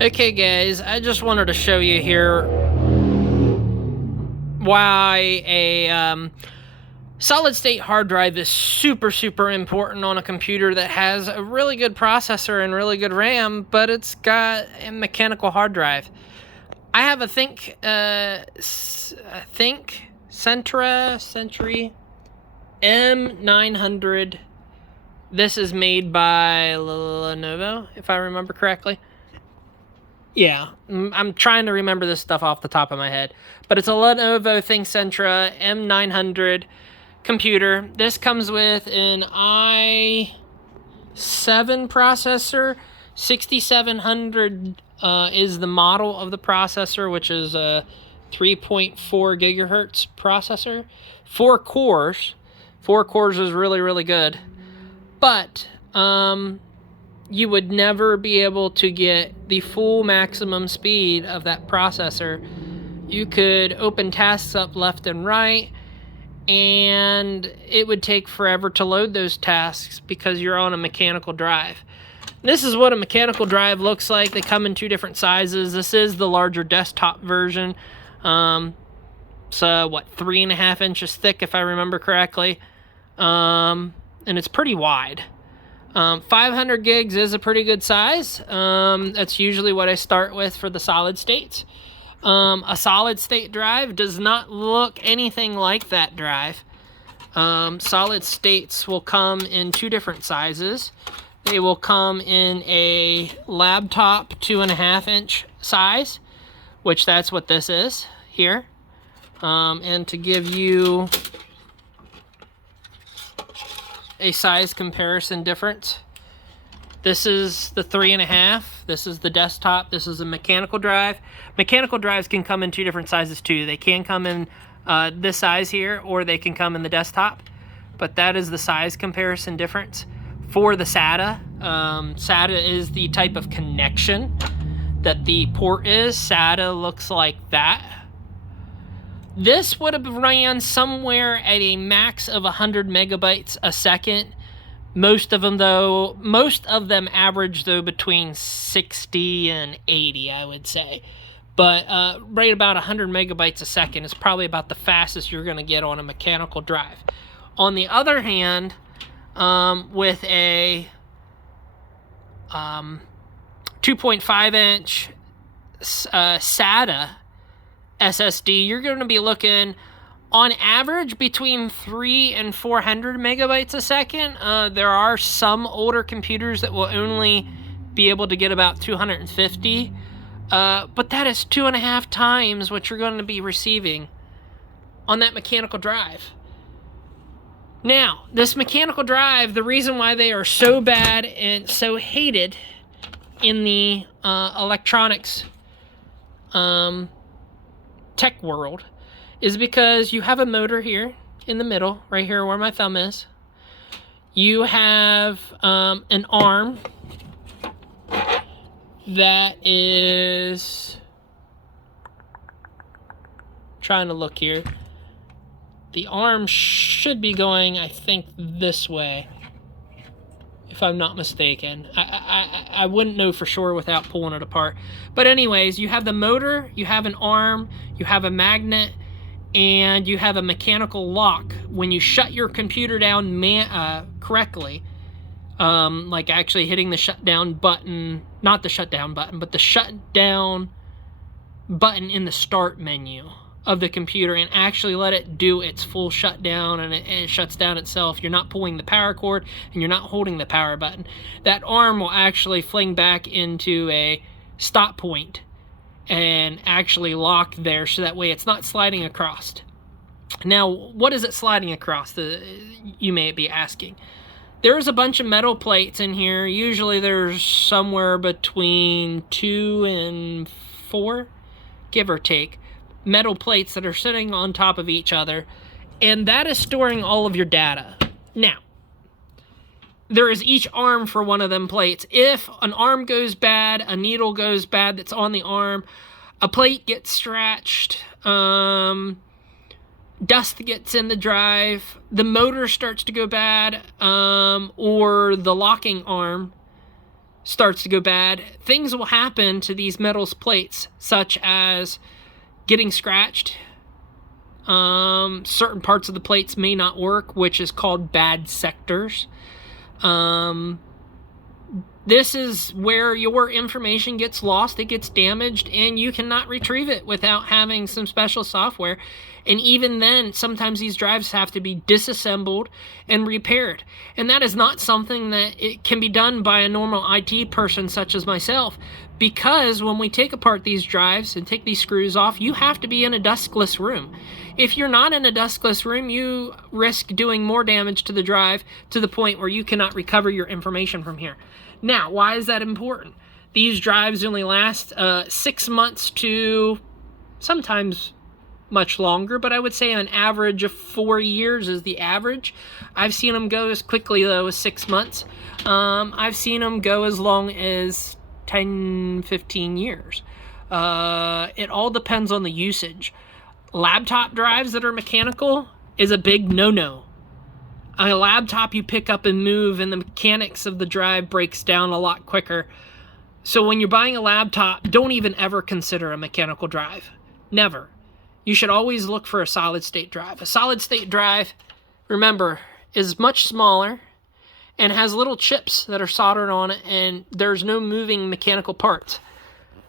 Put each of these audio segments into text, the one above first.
Okay guys, I just wanted to show you here why a solid state hard drive is super important on a computer that has a really good processor and really good RAM, but it's got a mechanical hard drive. I have a Centra Century M900. This is made by Lenovo, if I remember correctly. Yeah, I'm trying to remember this stuff off the top of my head. But it's a Lenovo ThinkCentra M900 computer. This comes with an i7 processor. 6700 is the model of the processor, which is a 3.4 gigahertz processor. 4 cores. 4 cores is really good. But, you would never be able to get the full maximum speed of that processor. You could open tasks up left and right, and it would take forever to load those tasks because you're on a mechanical drive. This is what a mechanical drive looks like. They come in 2 different sizes. This is the larger desktop version. So, 3.5 inches thick, if I remember correctly. And it's pretty wide. 500 gigs is a pretty good size. That's usually what I start with for the solid states. A solid state drive does not look anything like that drive. Solid states will come in 2 different sizes. They will come in a laptop 2.5 inch size, which that's what this is here. And to give you a size comparison difference, this is the 3.5. This is the desktop. This is a mechanical drive. Mechanical drives can come in 2 different sizes too. They can come in this size here, or they can come in the desktop. But that is the size comparison difference. For the SATA, SATA is the type of connection that the port is. SATA looks like that. This would have ran somewhere at a max of 100 megabytes a second. Most of them average between 60 and 80, I would say. But right about 100 megabytes a second is probably about the fastest you're going to get on a mechanical drive. On the other hand, with a 2.5 inch SATA SSD, you're going to be looking on average between 300 and 400 megabytes a second. There are some older computers that will only be able to get about 250, but that is 2.5 times what you're going to be receiving on that mechanical drive. Now, this mechanical drive, the reason why they are so bad and so hated in the electronics tech world is because you have a motor here in the middle, right here where my thumb is. You have an arm that is, trying to look here. The arm should be going, I think, this way, if I'm not mistaken. I wouldn't know for sure without pulling it apart. But anyways, you have the motor, you have an arm, you have a magnet, and you have a mechanical lock. When you shut your computer down correctly, like actually hitting the shutdown button, not the shutdown button, but the shutdown button in the start menu of the computer, and actually let it do its full shutdown, and it shuts down itself. You're not pulling the power cord, and you're not holding the power button. That arm will actually fling back into a stop point and actually lock there, so that way it's not sliding across. Now, what is it sliding across? You may be asking. There's a bunch of metal plates in here. Usually there's somewhere between 2 and 4, give or take, metal plates that are sitting on top of each other, and that is storing all of your data. Now, there is each arm for one of them plates. If an arm goes bad, a needle goes bad that's on the arm, a plate gets scratched, dust gets in the drive, the motor starts to go bad, or the locking arm starts to go bad, things will happen to these metals plates, such as getting scratched. Certain parts of the plates may not work, which is called bad sectors. This is where your information gets lost, it gets damaged, and you cannot retrieve it without having some special software. And even then, sometimes these drives have to be disassembled and repaired. And that is not something that it can be done by a normal IT person such as myself, because when we take apart these drives and take these screws off, you have to be in a duskless room. If you're not in a duskless room, you risk doing more damage to the drive to the point where you cannot recover your information from here. Now, why is that important? These drives only last 6 months to sometimes much longer, but I would say an average of 4 years is the average. I've seen them go as quickly, though, as 6 months. I've seen them go as long as 10, 15 years. It all depends on the usage. Laptop drives that are mechanical is a big no-no. A laptop you pick up and move, and the mechanics of the drive breaks down a lot quicker. So when you're buying a laptop, don't even ever consider a mechanical drive. Never. You should always look for a solid-state drive. A solid-state drive, remember, is much smaller and has little chips that are soldered on it, and there's no moving mechanical parts.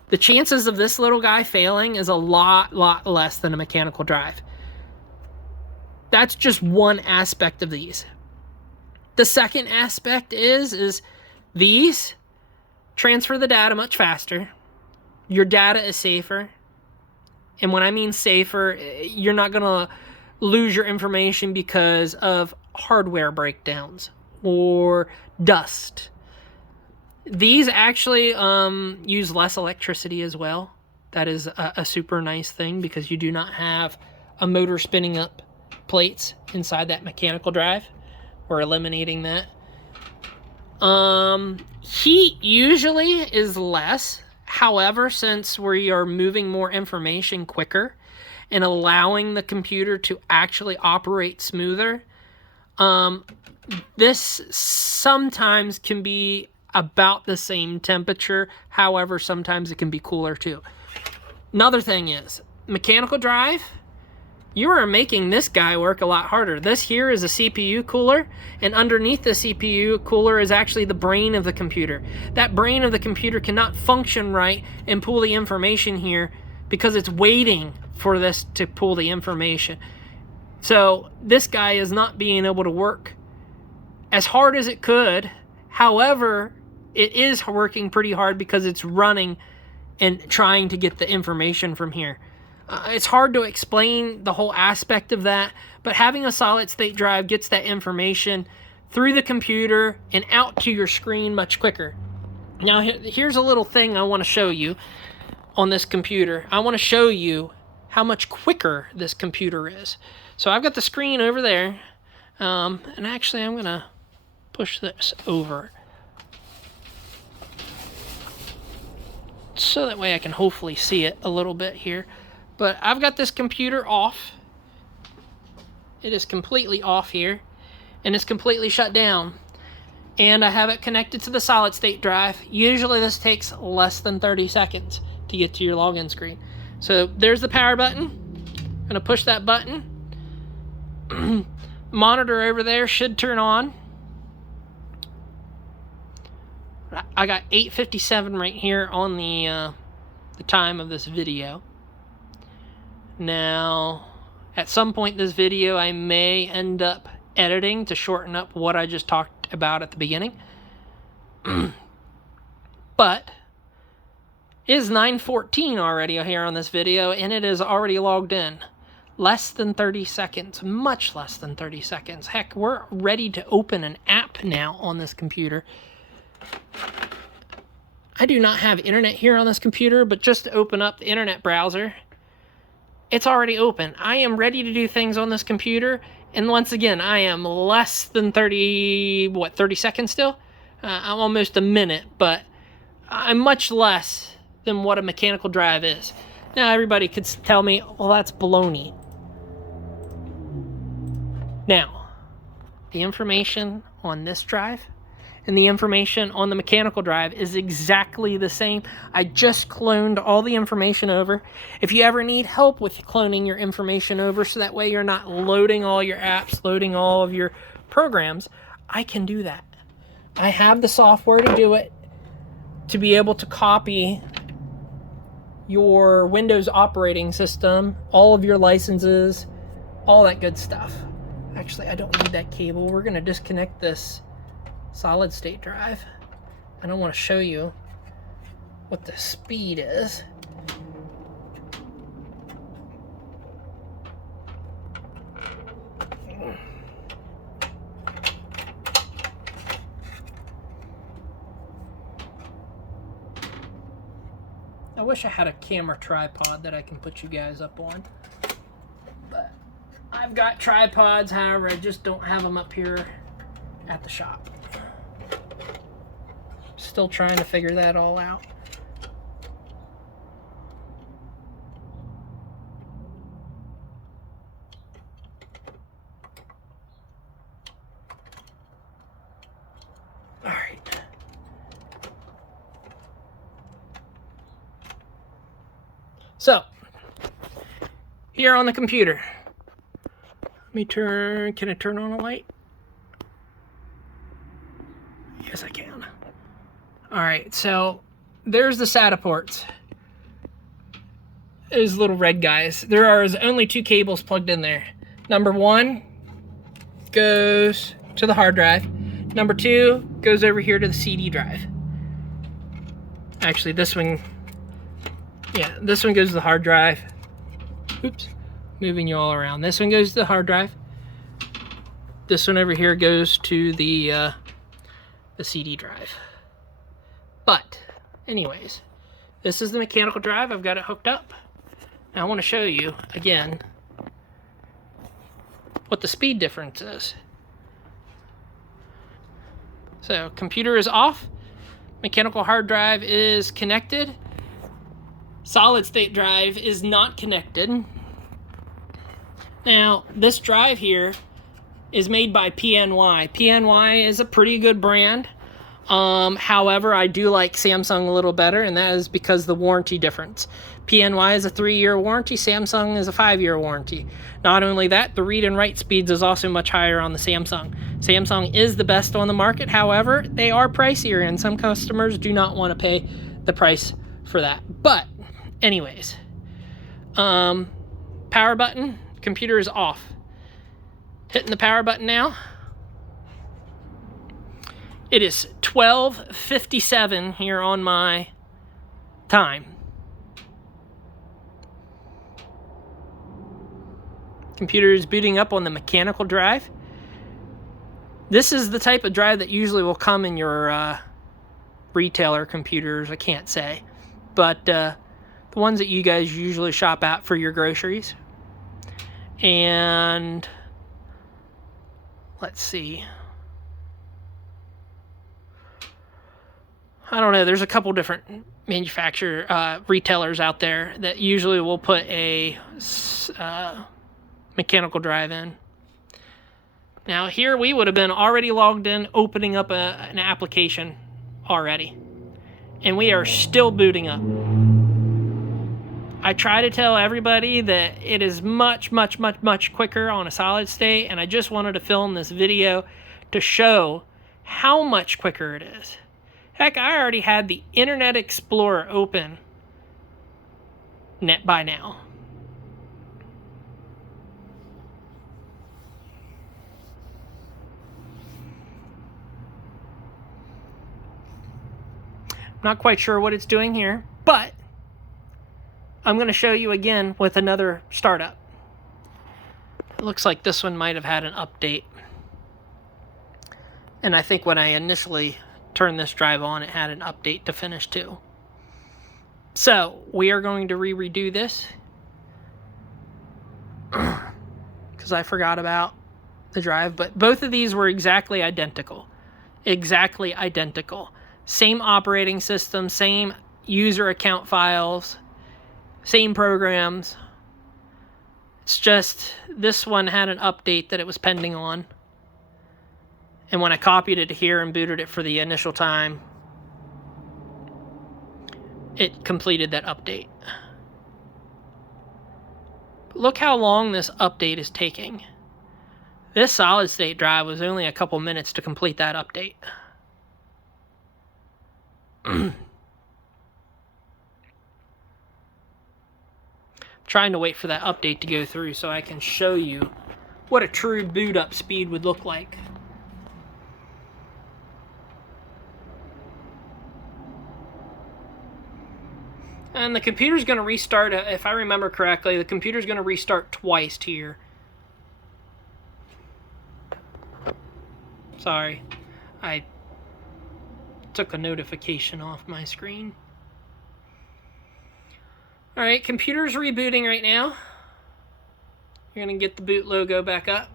The chances of this little guy failing is a lot less than a mechanical drive. That's just one aspect of these. The second aspect is these transfer the data much faster. Your data is safer. And when I mean safer, you're not going to lose your information because of hardware breakdowns or dust. These actually use less electricity as well. That is a super nice thing, because you do not have a motor spinning up plates inside that mechanical drive. We're eliminating that. Heat usually is less. However, since we are moving more information quicker and allowing the computer to actually operate smoother, this sometimes can be about the same temperature. However, sometimes it can be cooler too. Another thing is, mechanical drive, you are making this guy work a lot harder. This here is a CPU cooler, and underneath the CPU cooler is actually the brain of the computer. That brain of the computer cannot function right and pull the information here because it's waiting for this to pull the information. So this guy is not being able to work as hard as it could. However, it is working pretty hard because it's running and trying to get the information from here. It's hard to explain the whole aspect of that, but having a solid-state drive gets that information through the computer and out to your screen much quicker. Now, here's a little thing I want to show you on this computer. I want to show you how much quicker this computer is. So I've got the screen over there, and actually I'm going to push this over so that way I can hopefully see it a little bit here. But I've got this computer off. It is completely off here, and it's completely shut down. And I have it connected to the solid-state drive. Usually this takes less than 30 seconds to get to your login screen. So there's the power button. I'm going to push that button. Monitor over there should turn on. I got 8:57 right here on the time of this video. Now, at some point in this video, I may end up editing to shorten up what I just talked about at the beginning. But it is 9:14 already here on this video, and it is already logged in. Less than 30 seconds, much less than 30 seconds. Heck, we're ready to open an app now on this computer. I do not have internet here on this computer, but just to open up the internet browser, it's already open. I am ready to do things on this computer, and once again, I am less than 30 seconds still? I'm almost a minute, but I'm much less than what a mechanical drive is. Now, everybody could tell me, well, that's baloney. Now, the information on this drive and the information on the mechanical drive is exactly the same. I just cloned all the information over. If you ever need help with cloning your information over so that way you're not loading all your apps, loading all of your programs, I can do that. I have the software to do it, to be able to copy your Windows operating system, all of your licenses, all that good stuff. Actually, I don't need that cable. We're going to disconnect this solid state drive, and I want to show you what the speed is. I wish I had a camera tripod that I can put you guys up on, but I've got tripods, however, I just don't have them up here at the shop. Still trying to figure that all out. All right. So, here on the computer, let me turn, can I turn on a light? Yes, I can. All right, so there's the SATA ports. Those little red guys. There are only 2 cables plugged in there. Number 1 goes to the hard drive. Number 2 goes over here to the CD drive. Actually, this one, yeah, this one goes to the hard drive. Oops, moving you all around. This one goes to the hard drive. This one over here goes to the CD drive. But, anyways, this is the mechanical drive. I've got it hooked up. Now I want to show you, again, what the speed difference is. So, computer is off. Mechanical hard drive is connected. Solid state drive is not connected. Now, this drive here is made by PNY. PNY is a pretty good brand. However, I do like Samsung a little better, and that is because the warranty difference. PNY is a 3-year warranty, Samsung is a 5-year warranty. Not only that, the read and write speeds is also much higher on the Samsung. Samsung is the best on the market, however, they are pricier, and some customers do not want to pay the price for that. But, anyways, power button, computer is off. Hitting the power button now. It is 12:57 here on my time. Computer is booting up on the mechanical drive. This is the type of drive that usually will come in your retailer computers, I can't say. But the ones that you guys usually shop at for your groceries. And let's see. I don't know, there's a couple different retailers out there that usually will put a mechanical drive in. Now here we would have been already logged in, opening up an application already. And we are still booting up. I try to tell everybody that it is much, much, much, much quicker on a solid state, and I just wanted to film this video to show how much quicker it is. Heck, I already had the Internet Explorer open by now. I'm not quite sure what it's doing here, but I'm going to show you again with another startup. It looks like this one might have had an update. And I think when I initially turned this drive on, it had an update to finish too. So we are going to redo this because I forgot about the drive, but both of these were exactly identical. Exactly identical. Same operating system, same user account files, same programs. It's just this one had an update that it was pending on. And when I copied it to here and booted it for the initial time, it completed that update. But look how long this update is taking. This solid state drive was only a couple minutes to complete that update. Trying to wait for that update to go through so I can show you what a true boot up speed would look like. And the computer's going to restart, if I remember correctly, the computer's going to restart twice here. Sorry, I took a notification off my screen. Alright, computer's rebooting right now. You're going to get the boot logo back up.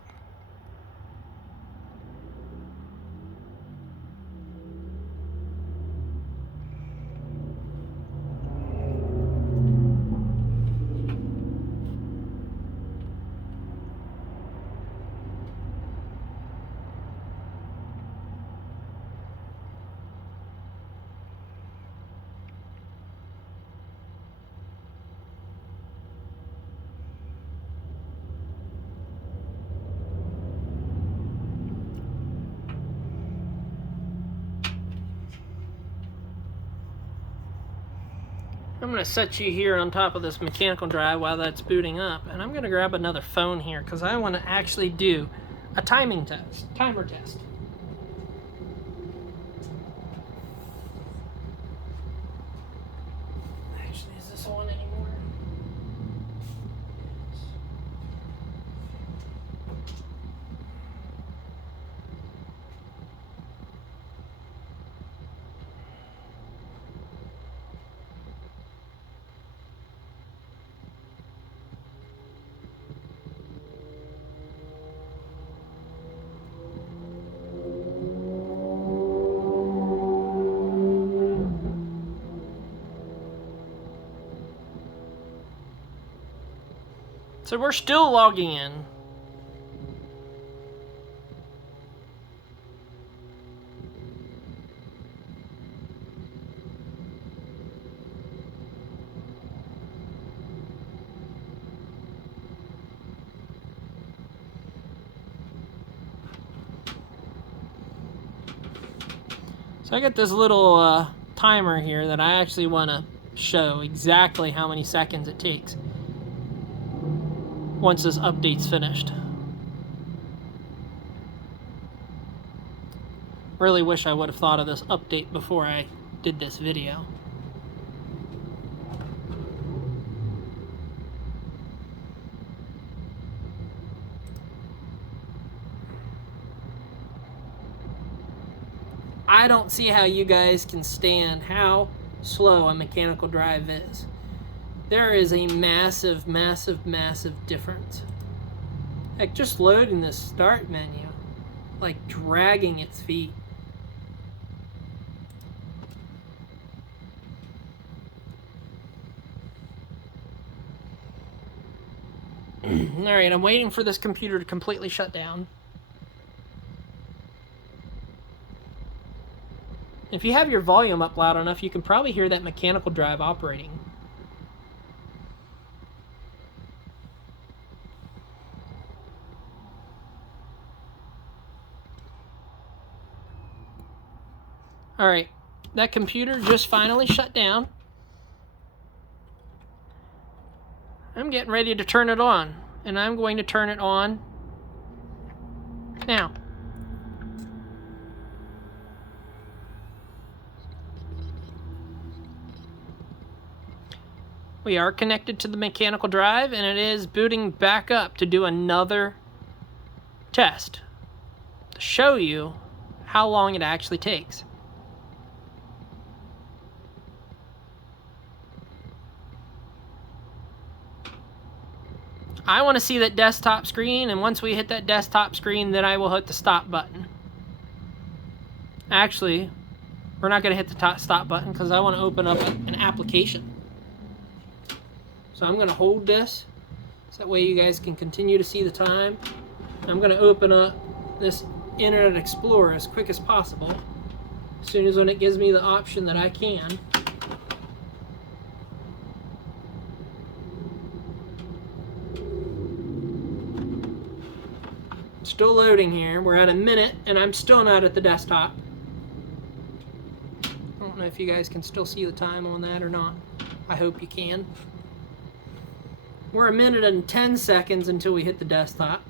I'm going to set you here on top of this mechanical drive while that's booting up, and I'm going to grab another phone here because I want to actually do a timer test. Actually, is this on anymore? So we're still logging in. So I got this little timer here that I actually want to show exactly how many seconds it takes once this update's finished. Really wish I would have thought of this update before I did this video. I don't see how you guys can stand how slow a mechanical drive is. There is a massive, massive, massive difference. Like just loading the start menu, like dragging its feet. Alright, I'm waiting for this computer to completely shut down. If you have your volume up loud enough, you can probably hear that mechanical drive operating. Alright, that computer just finally shut down. I'm getting ready to turn it on, and I'm going to turn it on now. We are connected to the mechanical drive, and it is booting back up to do another test to show you how long it actually takes. I want to see that desktop screen, and once we hit that desktop screen, then I will hit the stop button. Actually, we're not going to hit the stop button because I want to open up an application. So I'm going to hold this, so that way you guys can continue to see the time. I'm going to open up this Internet Explorer as quick as possible. As soon as when it gives me the option that I can. Still loading here. We're at a minute and I'm still not at the desktop. I don't know if you guys can still see the time on that or not. I hope you can. We're a minute and 10 seconds until we hit the desktop.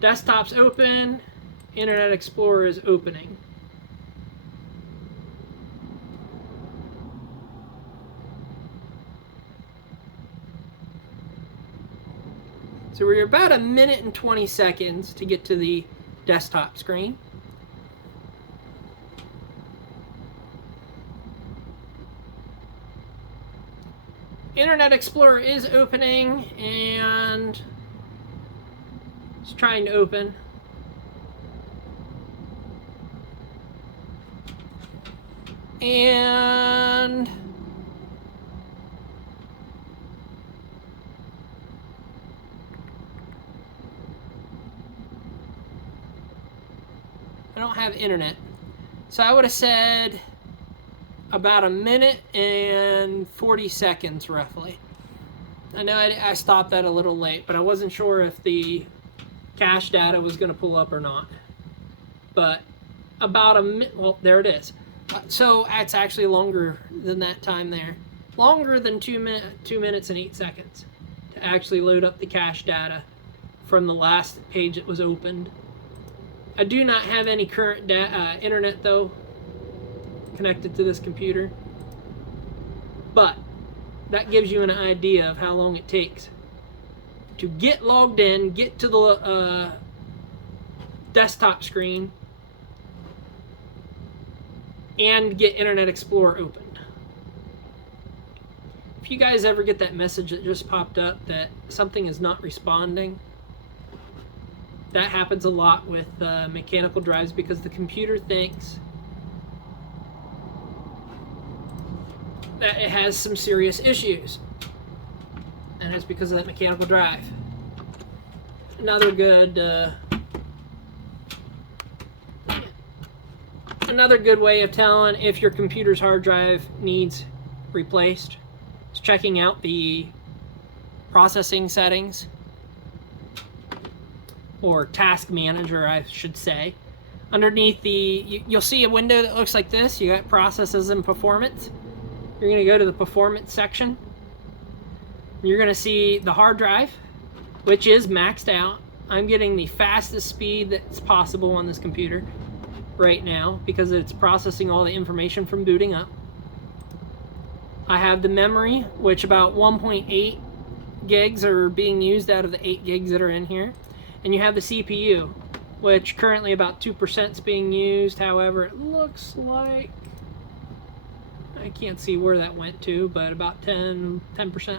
Desktop's open. Internet Explorer is opening. So we're about a minute and 20 seconds to get to the desktop screen. Internet Explorer is opening and it's trying to open. And I don't have internet. So I would have said about a minute and 40 seconds roughly. I know I stopped that a little late, but I wasn't sure if the cache data was going to pull up or not. But about a minute, well, there it is. So it's actually longer than that time there. Longer than 2 minutes and 8 seconds to actually load up the cache data from the last page that was opened. I do not have any current internet though connected to this computer, but that gives you an idea of how long it takes to get logged in, get to the desktop screen, and get Internet Explorer opened. If you guys ever get that message that just popped up that something is not responding, that happens a lot with mechanical drives because the computer thinks that it has some serious issues, and it's because of that mechanical drive. Another good way of telling if your computer's hard drive needs replaced is checking out the processing settings, or task manager I should say. Underneath you'll see a window that looks like this. You got processes and performance. You're going to go to the performance section. You're going to see the hard drive, which is maxed out. I'm getting the fastest speed that's possible on this computer right now because it's processing all the information from booting up. I have the memory, which about 1.8 gigs are being used out of the 8 gigs that are in here. And you have the CPU, which currently about 2% is being used. However, it looks like, I can't see where that went to, but about 10%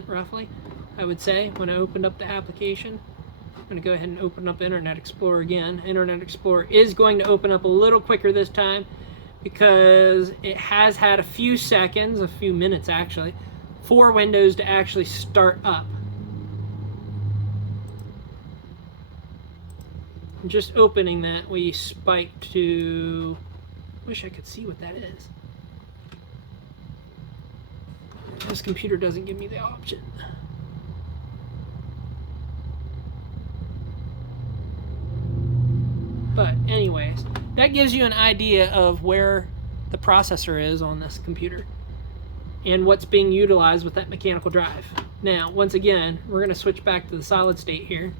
roughly, I would say, when I opened up the application. I'm going to go ahead and open up Internet Explorer again. Internet Explorer is going to open up a little quicker this time because it has had a few seconds, a few minutes actually, for Windows to actually start up. Just opening that, we spiked to, wish I could see what that is. This computer doesn't give me the option. But anyways, that gives you an idea of where the processor is on this computer and what's being utilized with that mechanical drive. Now, once again, we're going to switch back to the solid state here.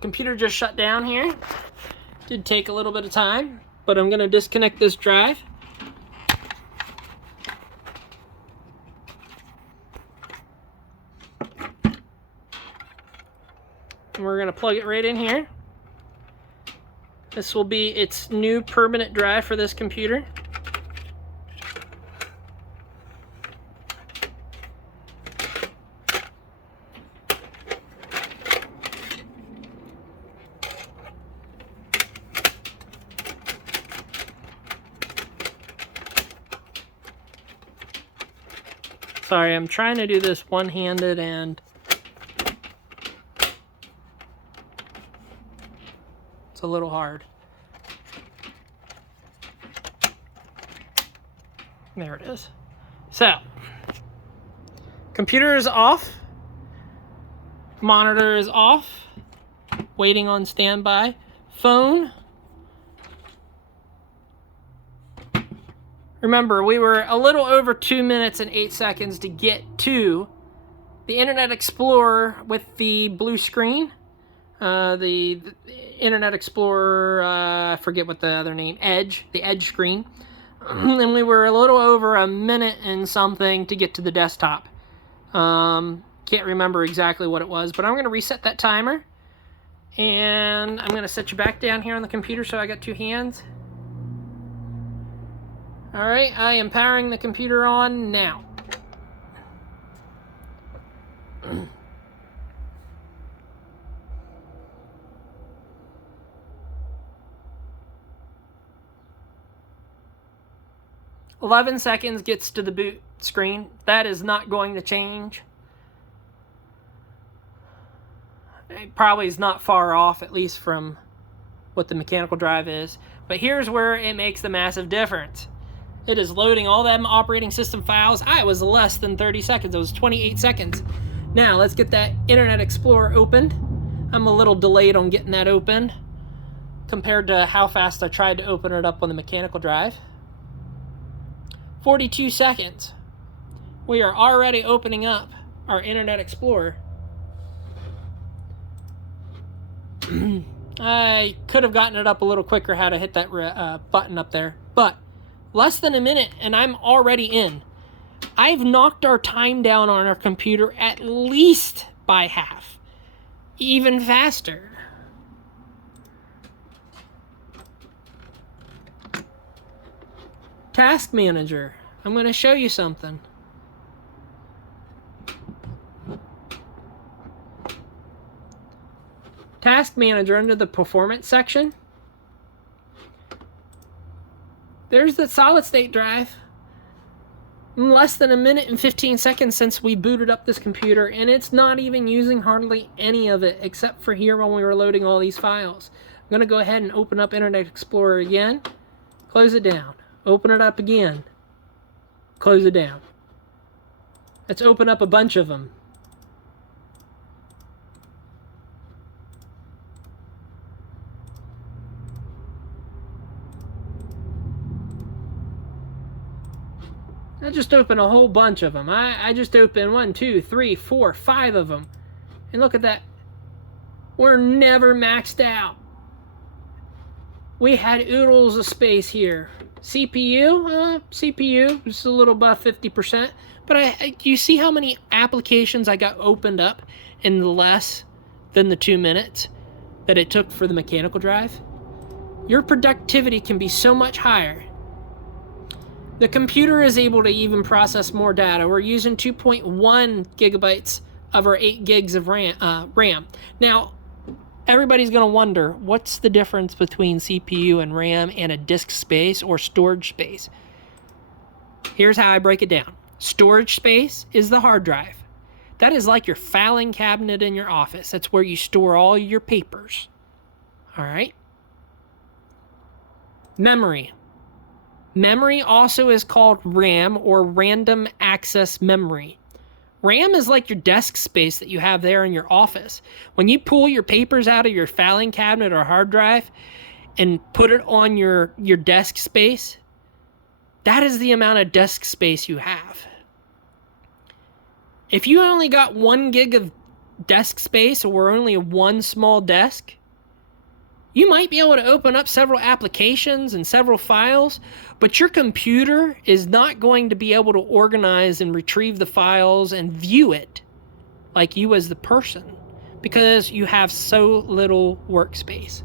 Computer just shut down here. Did take a little bit of time, but I'm going to disconnect this drive. And we're going to plug it right in here. This will be its new permanent drive for this computer. Sorry, I'm trying to do this one-handed and it's a little hard. There it is. So, computer is off. Monitor is off. Waiting on standby. Phone. Remember, we were a little over 2 minutes and 8 seconds to get to the Internet Explorer with the blue screen. The Internet Explorer, I forget what the other name, Edge, the Edge screen. And we were a little over a minute and something to get to the desktop. Can't remember exactly what it was, but I'm going to reset that timer. And I'm going to set you back down here on the computer so I got two hands. Alright, I am powering the computer on now. "11 seconds gets to the boot screen. That is not going to change. It probably is not far off, at least from what the mechanical drive is. But here's where it makes the massive difference. It is loading all them operating system files. I was less than 30 seconds. It was 28 seconds. Now, let's get that Internet Explorer opened. I'm a little delayed on getting that open compared to how fast I tried to open it up on the mechanical drive. 42 seconds. We are already opening up our Internet Explorer. I could have gotten it up a little quicker had I hit that button up there, but less than a minute and I'm already in. I've knocked our time down on our computer at least by half, even faster. Task Manager. I'm going to show you something. Task Manager, under the Performance section, there's the solid state drive. Less than a minute and 15 seconds since we booted up this computer, and it's not even using hardly any of it except for here when we were loading all these files. I'm going to go ahead and open up Internet Explorer again, close it down, open it up again, close it down. Let's open up a bunch of them. I just opened a whole bunch of them. I just opened 1, 2, 3, 4, 5 of them. And look at that. We're never maxed out. We had oodles of space here. CPU, just a little above 50%. But you see how many applications I got opened up in less than the 2 minutes that it took for the mechanical drive? Your productivity can be so much higher. The computer is able to even process more data. We're using 2.1 gigabytes of our 8 gigs of RAM. Now, everybody's going to wonder, what's the difference between CPU and RAM and a disk space or storage space? Here's how I break it down. Storage space is the hard drive. That is like your filing cabinet in your office. That's where you store all your papers. All right? Memory. Memory also is called RAM, or random access memory. RAM is like your desk space that you have there in your office. When you pull your papers out of your filing cabinet or hard drive and put it on your desk space, that is the amount of desk space you have. If you only got 1 gig of desk space or only one small desk, you might be able to open up several applications and several files, but your computer is not going to be able to organize and retrieve the files and view it like you as the person, because you have so little workspace.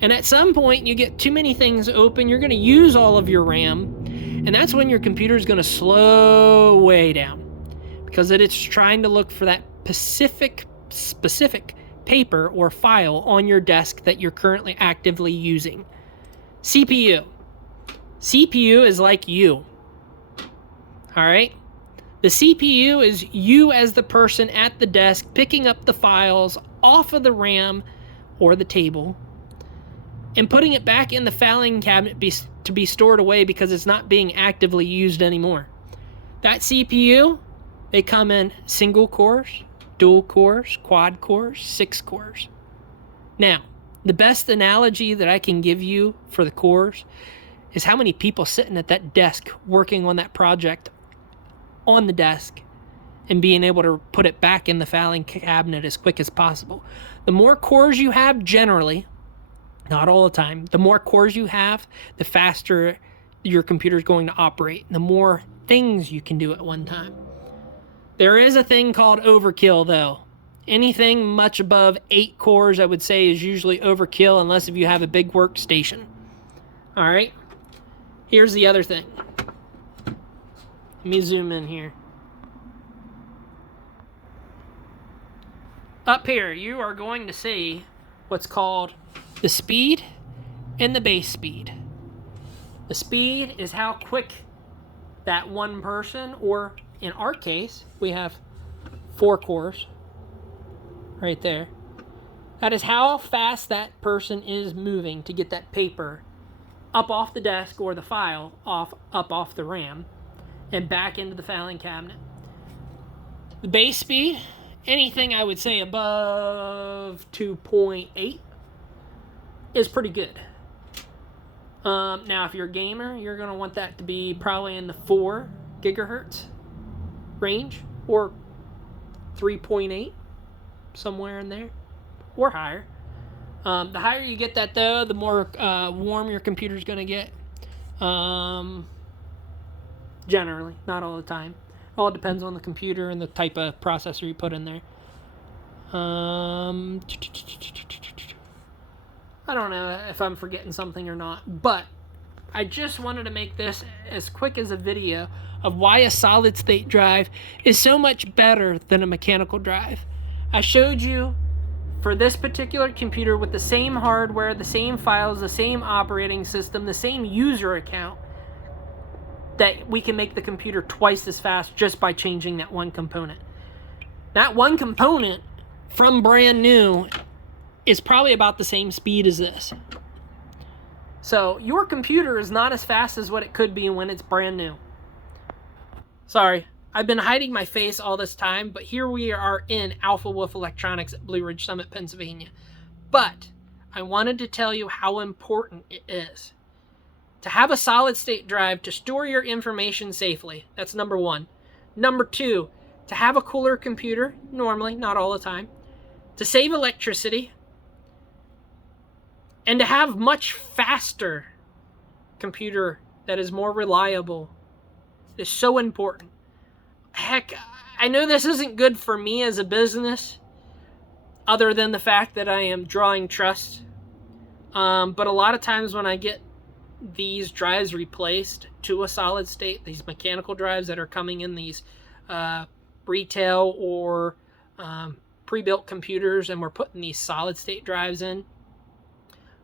And at some point, you get too many things open, you're going to use all of your RAM, and that's when your computer is going to slow way down because it's trying to look for that specific paper or file on your desk that you're currently actively using. CPU. CPU is like you. All right? The CPU is you as the person at the desk picking up the files off of the RAM or the table and putting it back in the filing cabinet to be stored away because it's not being actively used anymore. That CPU, they come in single cores, dual cores, quad cores, 6 cores. Now, the best analogy that I can give you for the cores is how many people sitting at that desk working on that project on the desk and being able to put it back in the filing cabinet as quick as possible. The more cores you have generally, not all the time, the more cores you have, the faster your computer is going to operate, the more things you can do at one time. There is a thing called overkill, though. Anything much above 8 cores, I would say, is usually overkill unless if you have a big workstation. All right? Here's the other thing. Let me zoom in here. Up here, you are going to see what's called the speed and the base speed. The speed is how quick that one person, or in our case, we have 4 cores right there. That is how fast that person is moving to get that paper up off the desk or the file up off the RAM and back into the filing cabinet. The base speed, anything I would say above 2.8 is pretty good. Now, if you're a gamer, you're going to want that to be probably in the 4 gigahertz range or 3.8, somewhere in there, or higher. The higher you get that, though, the more warm your computer's going to get. Generally, not all the time. All depends on the computer and the type of processor you put in there. I don't know if I'm forgetting something or not, but I just wanted to make this as quick as a video of why a solid state drive is so much better than a mechanical drive. I showed you for this particular computer with the same hardware, the same files, the same operating system, the same user account, that we can make the computer twice as fast just by changing that one component. That one component from brand new is probably about the same speed as this. So your computer is not as fast as what it could be when it's brand new. Sorry, I've been hiding my face all this time, but here we are in Alpha Wolf Electronics at Blue Ridge Summit, Pennsylvania. But I wanted to tell you how important it is to have a solid state drive to store your information safely. That's number 1. Number 2, to have a cooler computer, normally, not all the time, to save electricity, and to have much faster computer that is more reliable is so important. Heck, I know this isn't good for me as a business, other than the fact that I am drawing trust. But a lot of times when I get these drives replaced to a solid state, these mechanical drives that are coming in these retail or pre-built computers, and we're putting these solid state drives in,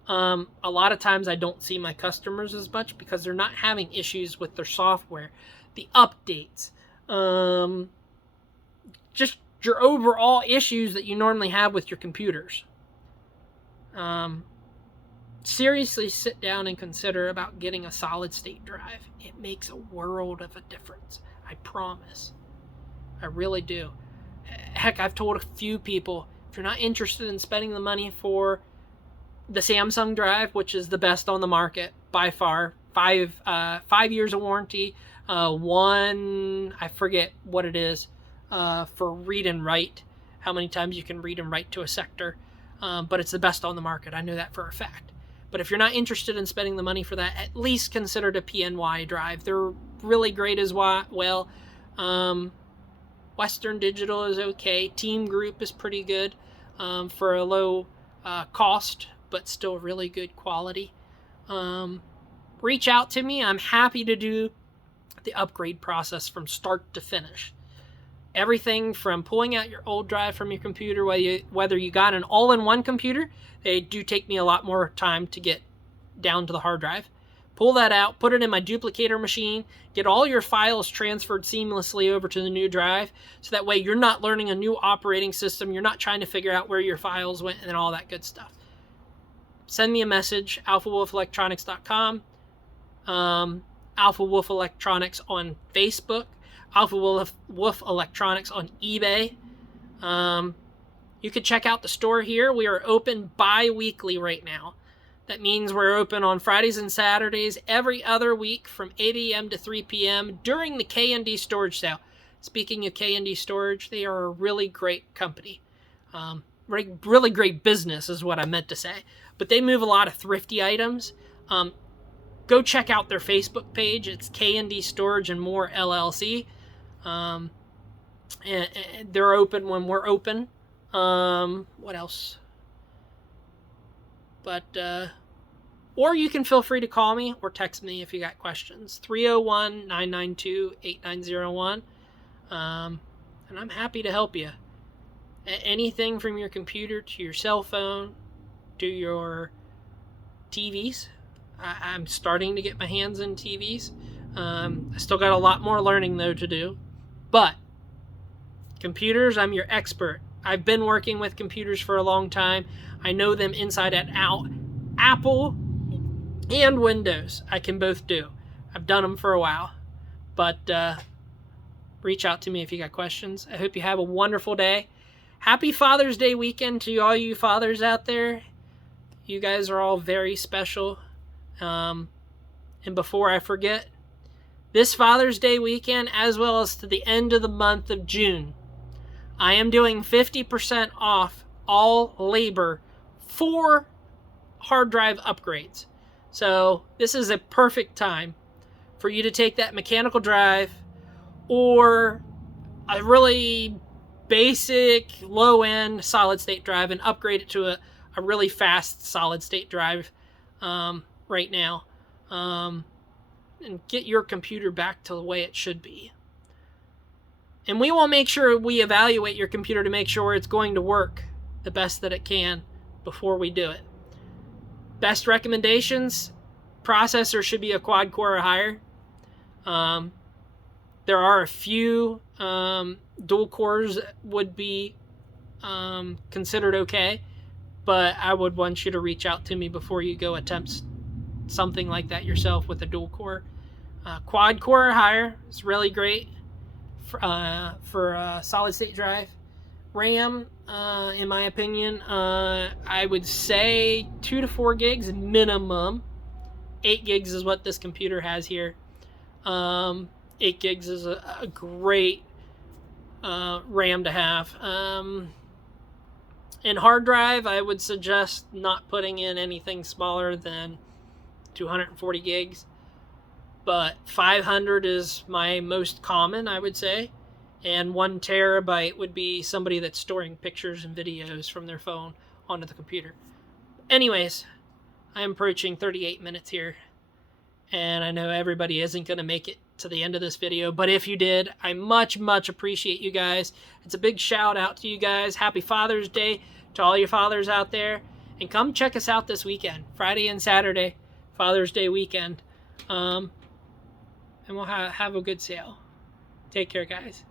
a lot of times I don't see my customers as much because they're not having issues with their software, the updates, just your overall issues that you normally have with your computers. Seriously sit down and consider about getting a solid state drive. It makes a world of a difference. I promise. I really do. Heck, I've told a few people, if you're not interested in spending the money for the Samsung drive, which is the best on the market by far, 5 years of warranty, one, I forget what it is, for read and write, how many times you can read and write to a sector, but it's the best on the market. I know that for a fact. But if you're not interested in spending the money for that, at least consider the PNY drive. They're really great as well. Western Digital is okay. Team Group is pretty good for a low cost but still really good quality. Reach out to me. I'm happy to do the upgrade process from start to finish. Everything from pulling out your old drive from your computer, whether you got an all-in-one computer, they do take me a lot more time to get down to the hard drive. Pull that out, put it in my duplicator machine, get all your files transferred seamlessly over to the new drive, so that way you're not learning a new operating system, you're not trying to figure out where your files went and all that good stuff. Send me a message, alphawolfelectronics.com, Alpha Wolf Electronics on Facebook, Alpha Wolf Electronics on eBay. You can check out the store here. We are open bi-weekly right now. That means we're open on Fridays and Saturdays every other week from 8 a.m. to 3 p.m. during the K&D Storage sale. Speaking of K&D Storage, they are a really great company. Really great business is what I meant to say. But they move a lot of thrifty items. Go check out their Facebook page. It's K&D Storage and More LLC. And they're open when we're open. What else? But, or you can feel free to call me or text me if you got questions. 301-992-8901. And I'm happy to help you. Anything from your computer to your cell phone to your TVs. I'm starting to get my hands in TVs. I still got a lot more learning, though, to do. But computers, I'm your expert. I've been working with computers for a long time. I know them inside and out. Apple and Windows, I can both do. I've done them for a while. But reach out to me if you got questions. I hope you have a wonderful day. Happy Father's Day weekend to all you fathers out there. You guys are all very special. And before I forget, this Father's Day weekend, as well as to the end of the month of June, I am doing 50% off all labor for hard drive upgrades. So this is a perfect time for you to take that mechanical drive or a really basic low-end solid state drive and upgrade it to a really fast solid state drive right now, and get your computer back to the way it should be. And we will make sure we evaluate your computer to make sure it's going to work the best that it can before we do it. Best recommendations, processor should be a quad core or higher. There are a few dual cores that would be considered okay, but I would want you to reach out to me before you go attempt something like that yourself with a dual core. Quad core or higher is really great for a solid state drive. RAM, in my opinion, I would say 2 to 4 gigs minimum. 8 gigs is what this computer has here. 8 gigs is a great RAM to have. In hard drive, I would suggest not putting in anything smaller than 240 gigs. But 500 is my most common, I would say. And 1 terabyte would be somebody that's storing pictures and videos from their phone onto the computer. Anyways, I'm approaching 38 minutes here. And I know everybody isn't going to make it to the end of this video. But if you did, I much appreciate you guys. It's a big shout out to you guys. Happy Father's Day to all your fathers out there. And come check us out this weekend. Friday and Saturday, Father's Day weekend. And we'll have a good sale. Take care, guys.